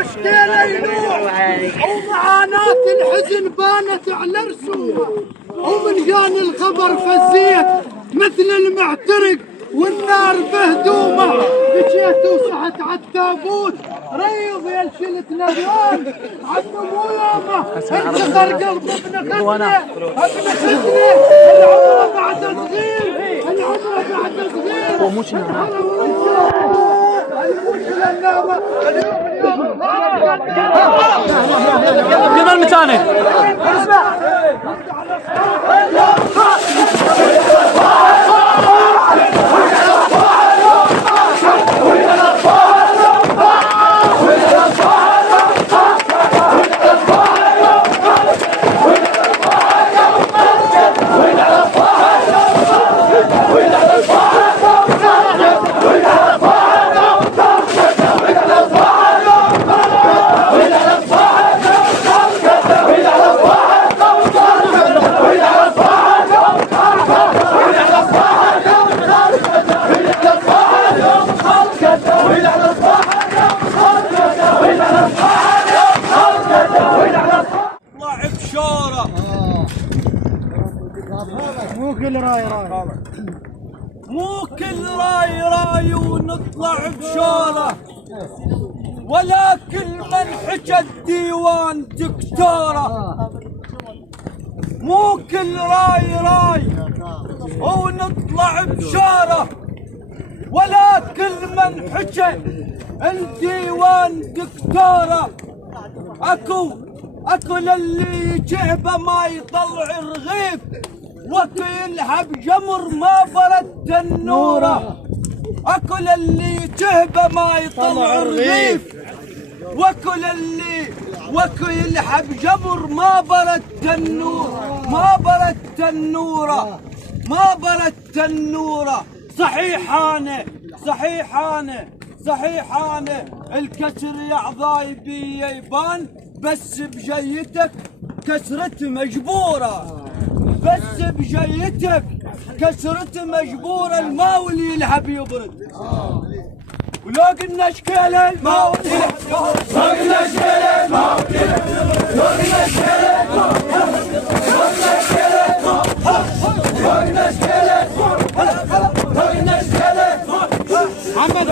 مشكلة ينوح ومعاناة الحزن بانت على رسومه، ومن جاني الخبر فزيت مثل المعترق والنار بهدومه، بكيت وصحت عالتابوت ريض يا شلت نبيان عالنمو يومه، انكسر قلب ابن خدنه العمره بعد صغير، العمره بعد صغير المشكلة النامة اليوم كمان متاني مو كل راي ونطلع بشارة، ولا كل من حكى الديوان دكتورة. مو كل راي ونطلع بشارة، ولا كل من حكى الديوان دكتورة. اكو للي جعبه ما يطلع رغيف، وكو يلعب جمر ما برد تنوره. اكو للي جهبه ما يطلع رغيف، وكو يلعب جمر ما برد تنوره، ما برد تنوره، ما برد تنوره. صحيح انا الكسر يا عضايبي يبان، بس بجيتك كسرت مجبوره، بس بجيتك كسرت مجبوره. الماول يلعب يبرد، ولو قلنا شكله الماول يلعب يبرد، لو قلنا شكله الماول يلعب يبرد، لو قلنا شكله الماول يلعب يبرد، لو قلنا شكله لو قلنا شكله لو قلنا شكله محمد